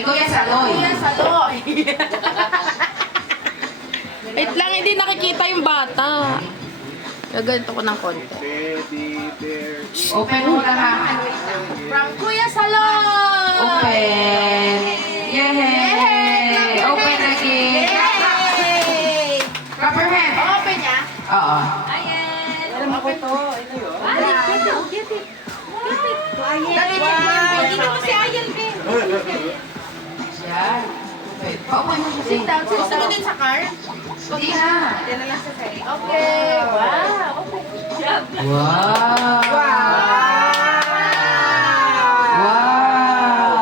Kay Kuya Saloy. Kuya Saloy. Wait lang, hindi nakikita yung bata. Gaganto ko ng konti. Open mo lang ha. From Kuya Saloy. Open. Yay! Open again. Yay! Proper hand. Open niya. Oo. Ayan. Alam ako ito. Ito yun. Get it. Dali, hindi naman si Ayan, Ben. Yan. Okay. Paupo mo siya. Sit down. Gusto mo din sa car? Hindi na. Yan na lang sa side. Okay. Wow. Okay. Job. Wow. Wow. Wow!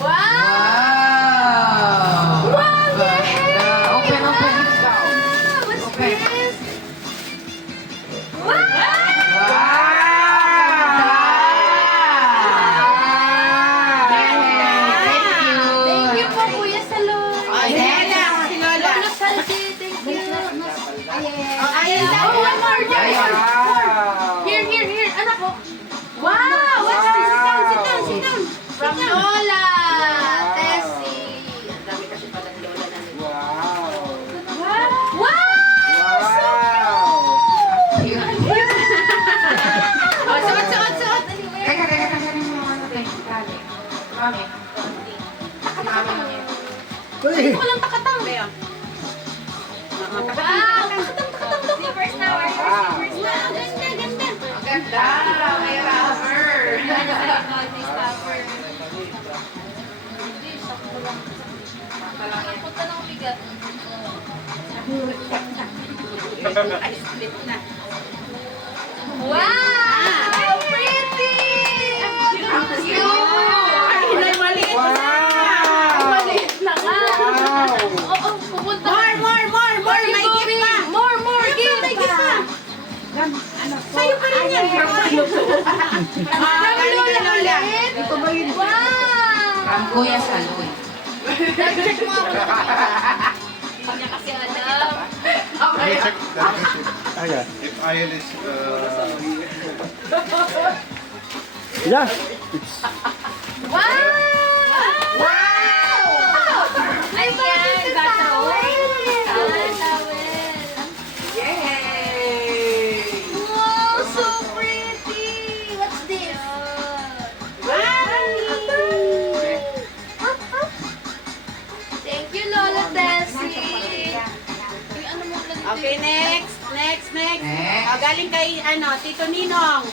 Wow. Wow. Ganda. Open, open. What's Okay. this? Wow. Thank you po, Kuya Saloy. Si Lola. Lola Salsi, thank you. Ayan. Oh, one more. Here, here, here. Anak ko. Wow! What's this? Sit down, sit down, sit down. From Lola. Tessie. Ang dami kasi pala ni Lola na nito. Wow! Wow! Wow! Oh, suot, suot, suot. Teka, teka, teka. Ano tayo? Tali. Mami. Uy! Walang takatang. Wow! Takatang, takatang. Slippers na. Wow! Ganda, ganda. Ang ganda. May rubber. Punta ng bigat. Ay, split na. Wow! How pretty! Ang cute! Ay, maliit na. Maliit na nga. Oo, pupunta. More! May gift pa. More! Gift, may gift pa. Sa'yo pa rin yan. From Lola. Ito ba yun? Wow! From Kuya Saloy. Check mo ako. Hindi niya kasi alam. Okay. Check that issue. Ayan. If IL is Yeah. Wow! Wow! Ayan, towel. Yay! Wow, so pretty! What's this? Thank you, Lola Tessie. Okay, next. Next. Galing kay, Tito Ninong.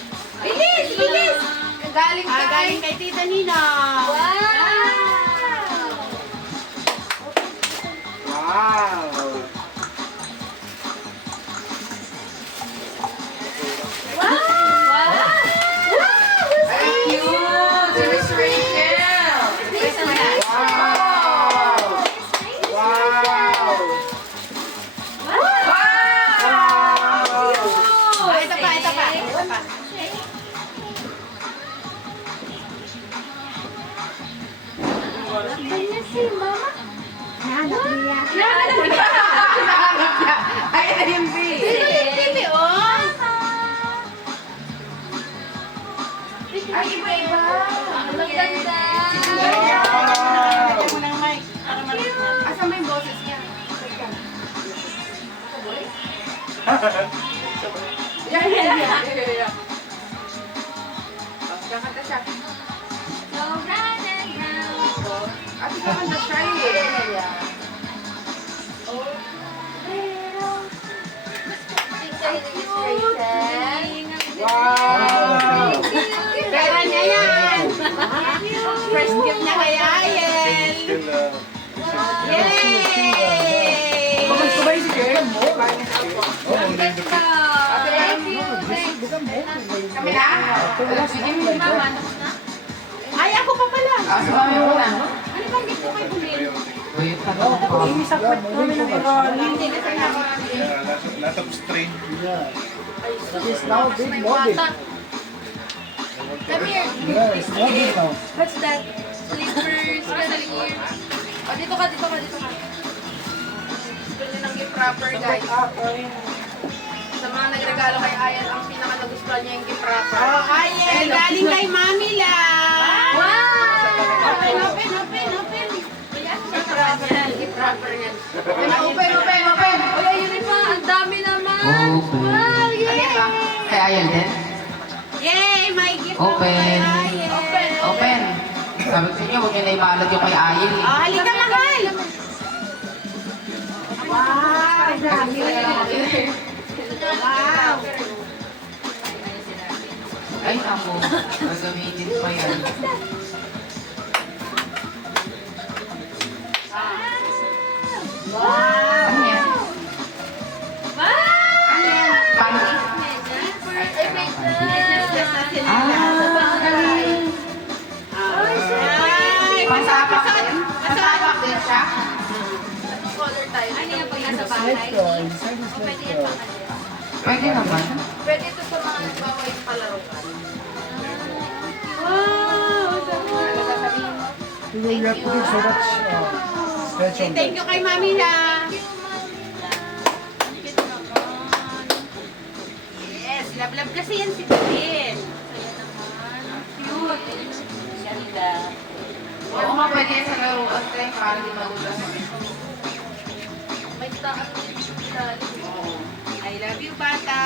Bilis! Galing Galing kay Tito Ninong. Wow! Wow! Thank you to Miss Rachel. Wow! Wow! Ah, ito pa. Ay, na yung big. Titi, oh! Ay, iba-iba. Ang maganda. Lagyan mo ng mic para marinig na. Asa may boses niya? Yeah. Kakanta siya. So round and round. At kakanta siya eh. Wow! Pera niya yan. First gift niya kay Ayel. still Yay! Sabay si Jen mo. only in the pit. Kami na. Sige mo naman. Ay, ako pa pala. Sa kami mo lang. Ano bang gift ko kay Bulin? Uy, tanong ko. Isakot kami ng marami. Hindi kasi ako. Lot of strain. It is now big model. Come here. Yeah, it's model now. What's that? Slippers, slippers. Oh, dito ka. Gusto nyo nang i-proper, guys. Sa mga nagregalo kay Ayan, ang pinaka nagustuhan niya yung gift wrapper. Oh, Ayen, galing kay Mami lang. Wow! Open. Gift wrapper yan, gift wrapper yan. Open! Uy, ayun pa, ang dami naman! Wow, yay! Kaya ayan din. Yay, may gift Open. kay Ayen. Open. Sabi ko sa inyo, huwag nyo na ibalot yung kay Ayin. Oh, halika mahal. Wow! Dami! Wow. Ay, ako. Gagamitin pa yan. Ano yan? Paano? Ay, Pasapak din? Pasapak din siya? Color tayo. Ano yung pag nasa Slide ko. Inside the slide ko. Pwede naman. Pwede ito sa mga nagbawa yung palarukan. You have to give so much stretch on thank you kay Mami lang. Yes, love kasi yan si Tin. Oo nga, pwede yan sa laruan tayo para di magulas. May taas din sa ilalim. I love you, bata.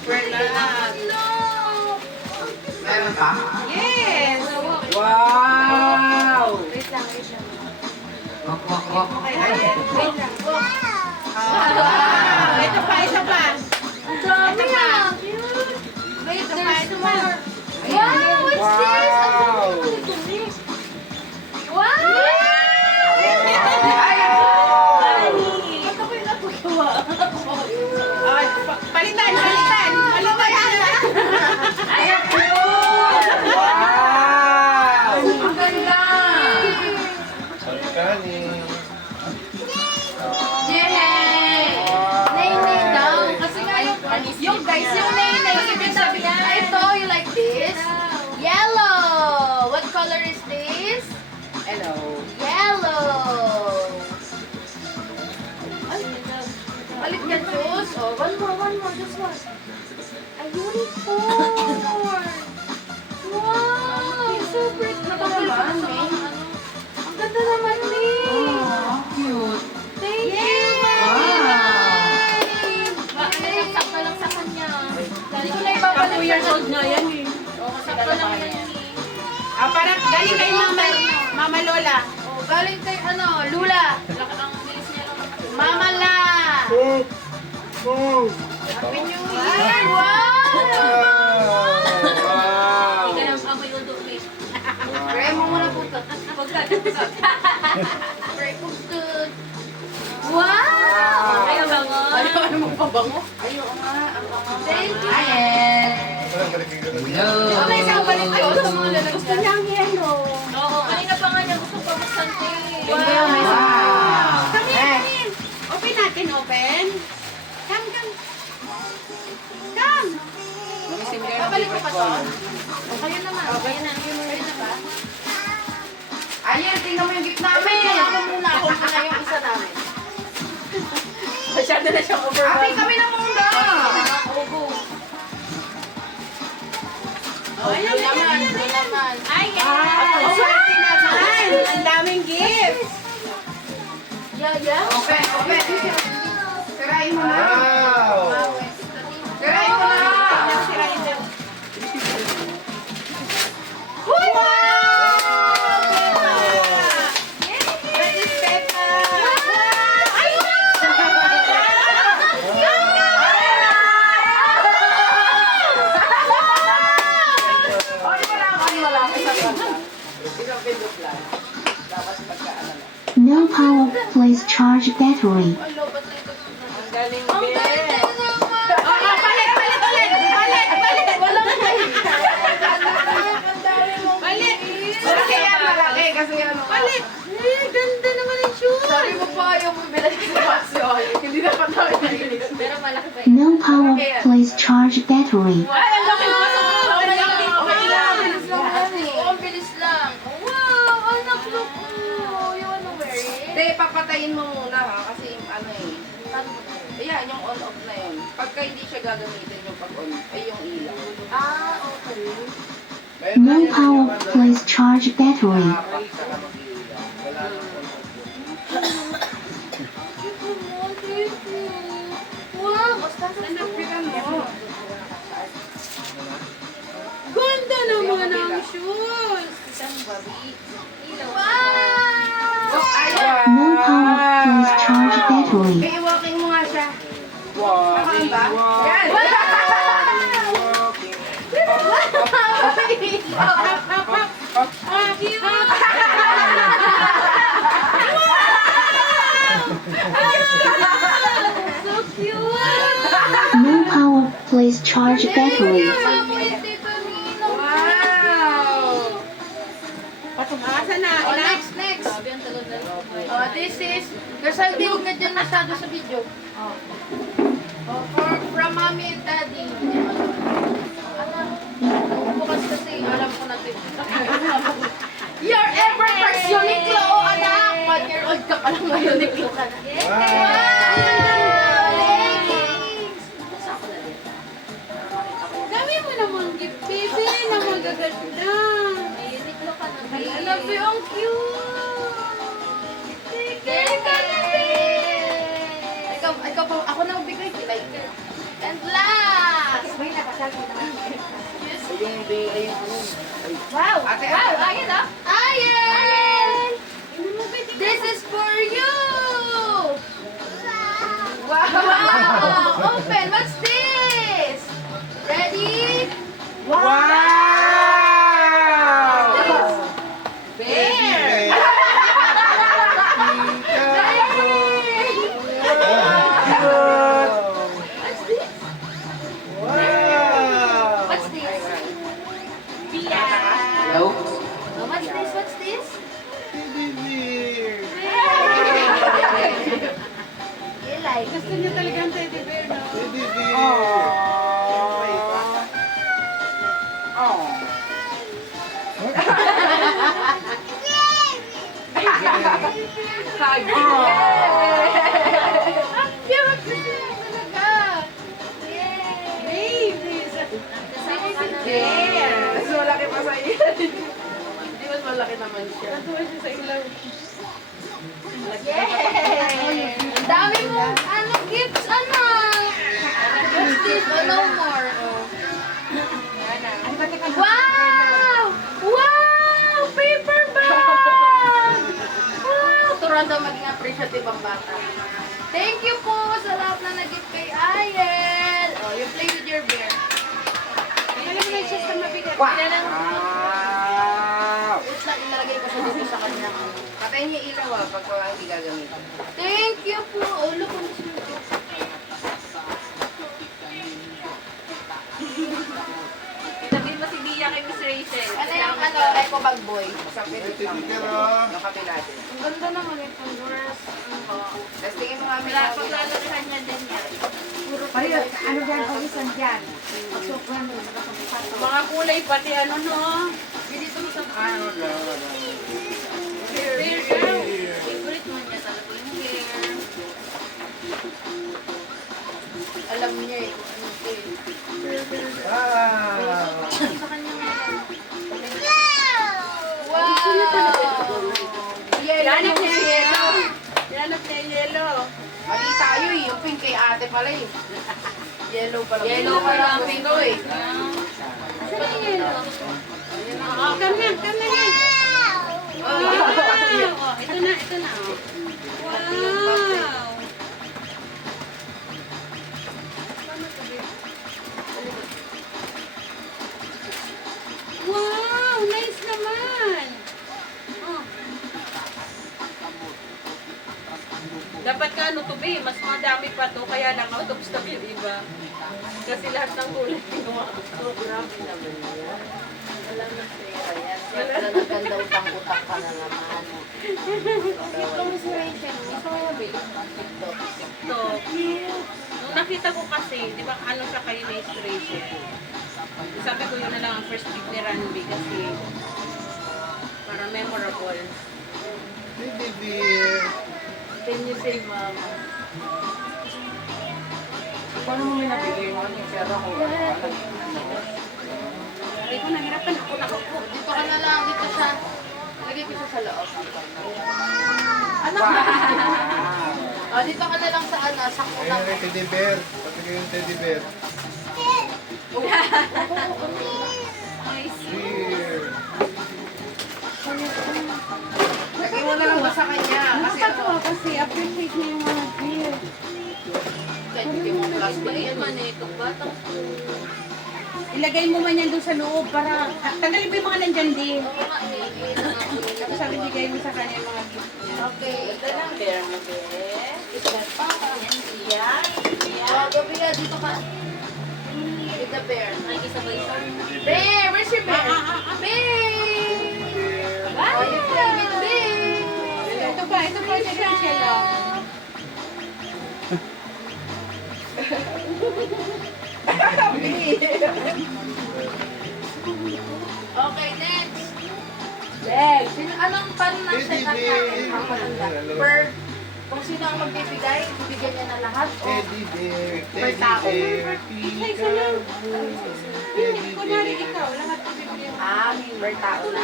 Super love. Meron pa? Yes. Wow! Wak, wak, wak. Okay, ayan. Wait lang. Wow. Ito pa, isa pa. Ang dami ah! Wait, there's more. Wow, what's this? Wow! Wow! Palitan. Wow! Ang ganda! Salkanin. Yay! Nay-nay daw. Kasi nga yung guys, yung nay-nay, ibig sabihin, ito, you like this? Yellow! What color is this? Hello. Yellow! Ay, balik ka, Diyos. Oh, one more, just one. A unicorn! Wow! So pretty. Naman, ang ganda naman, May. Ang cute. Thank you, sakto lang sa kanya. Hindi ko na ibabalik. 2 years old na yan eh. Oo, sakto lang yan eh. Parang galing kay Mama Lola. Oh, galing kay Lula. Ang bilis niya lang. Mama La. Happy New Year! Wow! Wow! Pray mo muna po ito. Pray po good. Wow! Ayaw bango. Ayaw mo pa bango? Ayaw nga. Ang bango. Thank you. Ayan. Parang balik yung ganun. Hello. Okay, isang balik ko sa mga lalagyan. Gusto niya ang yelo. Oo. Kanina pa nga niya gusto pa magsante. Wow. Come in. Open natin, open. Come. Babalik ko pa to. O, kayo naman. Kayo na. Kayo na ba? Ayan, tingnan mo yung gift namin. Ako muna yung isa namin. Masyado na siyang Ate, overwhelmed. kami na muna. Ogo. Ayun naman. Ay, ang swerte naman. Ang daming gifts. Yeah. Open. Sirain mo na. Wow! Sirain mo na. No power, please charge battery. Galing Ang din. ganda naman. Palit. Malaki kasi ano. Palit. Ganda naman yung shoes. Sorry mo pa yung bilhin sa pasyon. Hindi na pa tayo nailis. Pero malaki pa yun. No power, please charge battery. Ay, ang laki pa sa mga okay lang. Ang bilis lang. Wow, anak, look. You wanna wear it? papatayin mo muna ha, kasi yung ano eh. Ayan, yung on-off na yun. Pagka hindi siya gagamitin yung pag-on, ay yung ilaw. Ah, okay. No power, please charge battery. Apat, saka mag-iilaw. Wala nang on-off. Wow, basta sa Ano? Ganda naman ang shoes! Wow! No power, please charge battery. I-walking mo nga siya. Walking, Ba? Yan! So cute! No power, please charge battery. Wow! Asan na? Oh, next, next. Oh, this is... Gasal di huwag na dyan masyado sa video. Oh, from mommy and daddy. Bukas kasi alam ko na ito. Your ever first Uniqlo, anak! 1 year old ka pa lang ngayon, Uniqlo ka na. Dami mo namang gift, baby, na magaganda. May Uniqlo ka na, baby. I love you, ang cute. There ka na, baby. Ikaw pa, ako na magbigay, kilay ka. And last! Wow! Ate, Wow! ate. Ayan ah! Ayan! This is for you! Wow! Open! What's this? Ready? Bear! What's this? What's this? Hello? Oh, what's this? What's this? You like? Gusto niyo talaga ang teddy bear, no? Ang cute niya talaga. Baby! Mas malaki pa sa iyo. Hindi mas malaki naman siya. Yay! Ang dami mo, ano, gifts, ano? What's this? Oh, no more. Wow! Wow! Paper bag! Wow! Turuan daw maging appreciative ang bata. Thank you po sa lahat na nag-gift kay Ayel. Oh, you play with your bear. Alam mo na siya sa mabigat. Wow! Wait lang, inalagay ko siya dito sa kanya. Patayin niya ilaw ah, pag wala hindi gagamitin. Thank you po. Oh, look on this. Itabi mo si Bia kay Miss Rachel. Ano yung ano, eco bag boy? Sa pilit Ito, lang. sticker, ah. Yung kabila din. Ang ganda naman itong dress. Tapos tingin mo nga may Paglalagyan niya din yan. Ano dyan, o isan dyan. Mga kulay pati ano no. Dito mo sa ano lang. Favorite mo niya talaga yung hair. Alam niya eh kung ano ito eh. Sa kanya nga yan. Wow! Yanap niya yung yellow. Yanap niya yung yellow. Mali tayo eh, yung pink kay ate pala eh. Yellow pala. Yellow pala ang pink ko eh. Saan yung yellow? Come na. Wow! Oh, ito na. Wow! Wow! Nice naman! Oh. Dapat ka ano to be, mas madami pa to, kaya lang out of stock yung iba. Kasi lahat ng kulay ginawa ko. So, grabe naman yan. Alam mo siya yan. Siya pala naganda utang-utang ka na naman. Ito Miss Rachel, gusto mo yung bilis ng TikTok. So, nung nakita ko kasi, di ba ano siya kay Miss Rachel? Sabi ko yun na lang ang first pick ni Ranby kasi para memorable. Baby bear. Can you say mama? Paano mo may nabigay mo? Ano yung pera ko? Sabi ko, nahirapan ako na ako. Dito ka na lang, dito siya. Lagay ko siya sa loob. Ano Wow! ba? Oh, dito ka na lang sa ano, sa Ayun kulang. yung teddy bear. Pati ko yung teddy bear. Here. Lagay mo na lang ba sa kanya? Kasi ano, Kasi appreciate niya yung mga gift. Kahit hindi mo plastic yan, manitong batang. Ilagay mo man yan doon sa loob para tanggalin mo yung mga nandyan din. Oo nga, eh. Tapos sabi bigay mo sa kanya yung mga gift niya. Okay, ito lang. Bear mo, bear. Ito na pa. Yan. Oh, gabi nga, dito ka. With the bear. Nakikisabay siya. Bear! Where's your bear? Bear! Oh, you play with bear! Ito pa siya lang. Okay, next. Next. Anong paano na set up natin? Per, kung sino ang magbibigay, bibigyan niya na lahat? O Teddy bear. per Teddy tao? bear. Teddy Kunwari bear. ikaw, lahat ko bibigyan. Per tao na.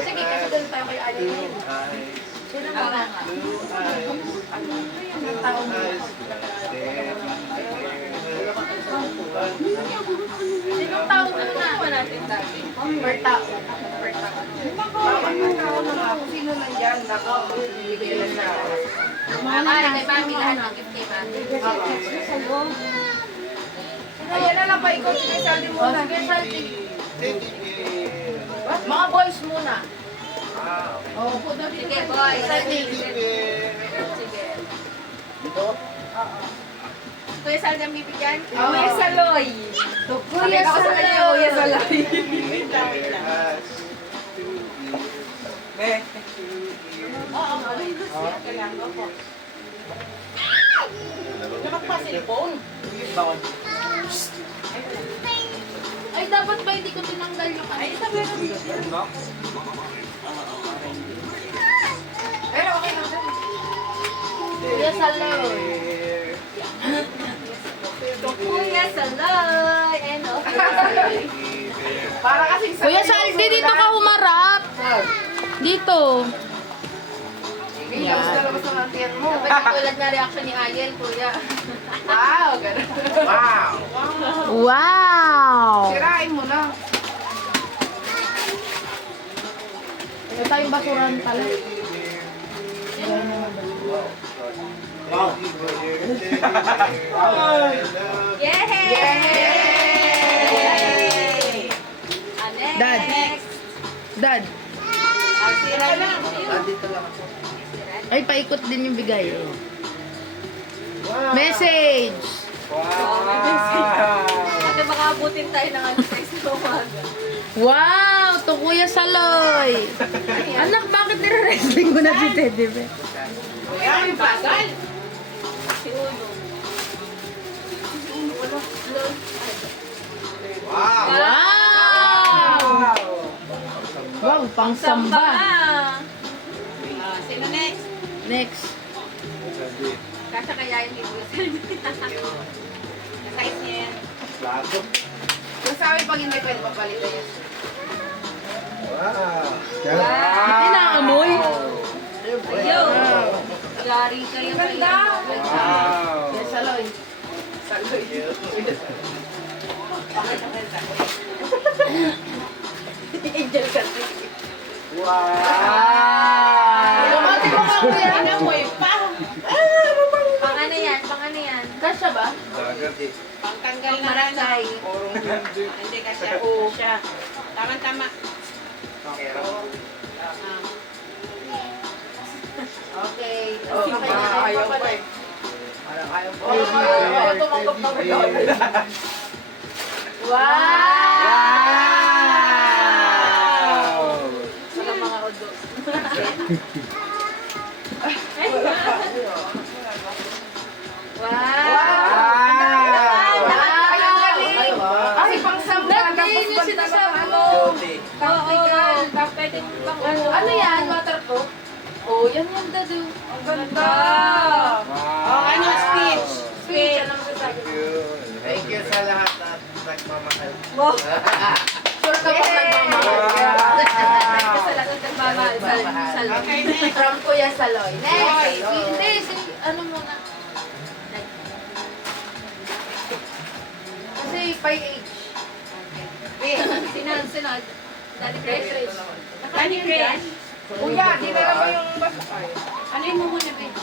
Sige, kasi doon tayo kay Alin. Sino mo na nga? Blue eyes. Anong tao mo? Sinong tao mo na? Ano natin dati? Per tao. Per tao. bakit ikaw na nga? Kung sino nandyan, nako, bibigyan na siya. Ay, kay Mami lahat ng gift kay Mami. Ayan na lang pa, ikaw sinasabi mo O, na. sige, Salty. Teddy bear. Mga boys muna. Ah, Oh, sige, boys. Salty. Teddy bear. Sige. Kuya Sal na bibigyan? Kuya Saloy. Kuya Sal. Kuya Sal. Teddy bear has two ears. Ay, dapat ba hindi ko tinanggal yung ano? Ay, sabi pero okay lang. Kuya Saloy. Kuya Saloy. And Para kasi sa Kuya Saldi, dito ka humarap. Dito. Hindi, labas na labas na ang tiyan mo. dapat yung tulad na reaction ni Ayel, kuya. Wow, ganun. Wow! Wow! Sirain mo na. Ito tayong basurahan pala. Wow! Teddy bear, teddy bear. Yay! Dad. Dad. Ay, paikot din yung bigay. Message! Ate, baka abutin tayo ng ano sa umaga. Wow! To Kuya Saloy! Anak, bakit nire-wrestling mo na si Teddy Bear? Ay, bagal. Wow! Wow! Wow, pang samba. Sino next? Next. Kasha kaya yung ibusan. Size niya yan. Plato. Kung sabi pag hindi pwede papalitan yan. Wow! Hindi naamoy. Yo! Yari kayo kayo. Wow! Yes, Saloy. Saloy. Angel kasi. Wow! Lumati mo ka, kuya. Inamoy pa. Pang ano yan? Pang ano yan? Kasha ba? Dagat eh. Pangtanggal na lang. Marangay. Hindi ka siya. Oo. Siya. Tama-tama. Okay. Oh, ayaw pa eh. Parang ayaw pa. Ayaw tumanggap na Teddy bear. Wow! Wala mga odo. Wow! Kasi pang samba, tapos yung sinasabi mo. tactical. Pwede bang ano? Ano yan? Waterproof? Oh, yan yung dadu. Ang ganda. Oh, ano, speech. Speech, ano masasabi mo? Thank you sa lahat at nagmamahal. Wow. Sure ka ba nagmamahal? Thank you sa lahat ng nagmamahal. Saloy. Okay, next. From Kuya Saloy. Next. Saloy. Hindi, ano muna. Kasi 5H. Sinod. Daddy Chris. Ani Chris. Kuya, dinala mo yung basukay. Ano yung mo muna, babe?